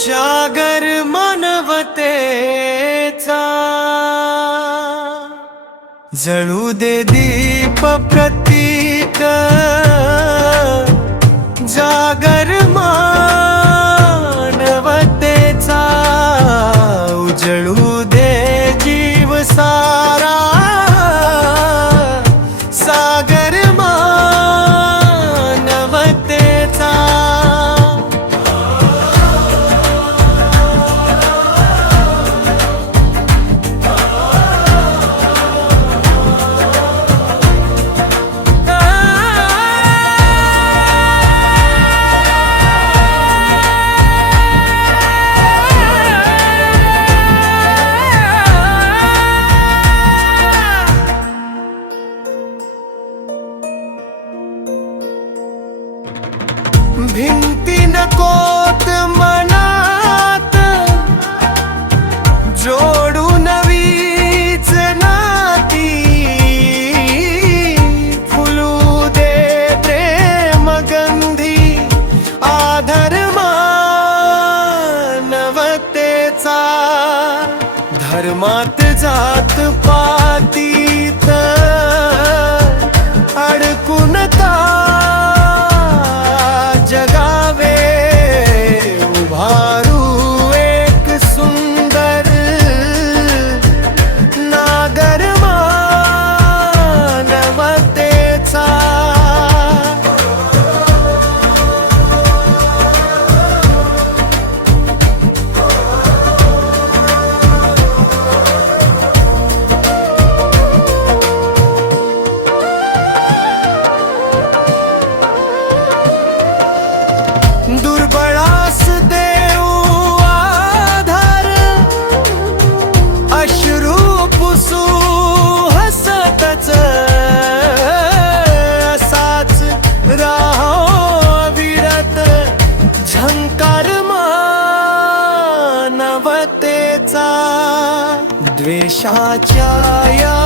जागर मानवतेचा जळू दे दीप प्रतीक, जागर मानवतेचा उजळू दे जीव सारा, सागर मानवतेचा। भिंती नकोत मनात, जोडू नवीच नाती, फुलू दे प्रेमगंधी आधार मानवतेचा। धर्मात जात पातीत अडकून का जगावे, उभारू एक सुंदर नागर मानवतेचा। दुर्बळास देऊ आधार, अश्रू पुसू हसतच, असाच राहो विरत झंकार मानवतेचा। द्वेषाच्या या